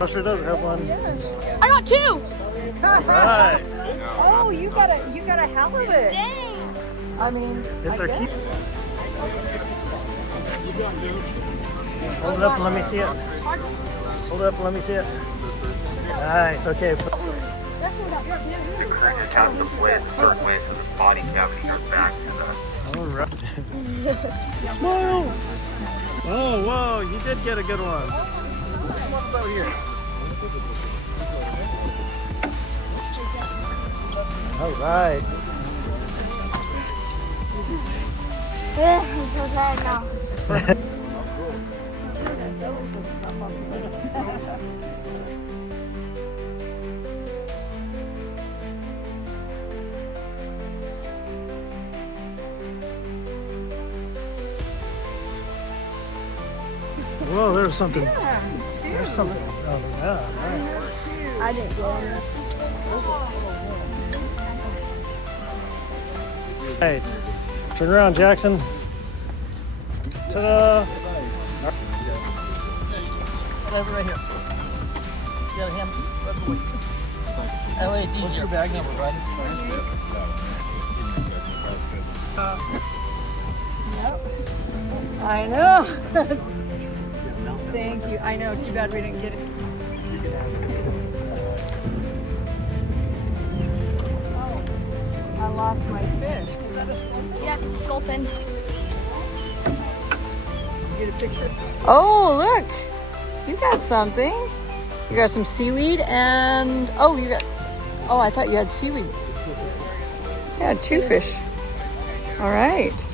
Oh, sure does have one. I got two. Right. Oh, you got a halibut. Dang. I mean, If they're guess. keep. Hold it up and let me see it. Hold it up and let me see it. Nice. Okay. The crew just has to blend certain ways so the body cavity goes back to the. All right. Smile. Oh, whoa! You did get a good one. What's about here? All right. I'm so tired now. Whoa, there's something. Yes, two. There's something. Oh, yeah. Nice. I didn't get any. Right. Turn around, Jackson. Ta-da! Over right here. You got a hand? That way it's easier. What's your bag number, bud? I know. Thank you. I know. Too bad we didn't get it. Oh, I lost my fish. Is that a sculpin? Yeah, it's a sculpin. Get a picture. Oh, look. You got something. You got some seaweed and... Oh, you got... Oh, I thought you had seaweed. You had two fish. All right.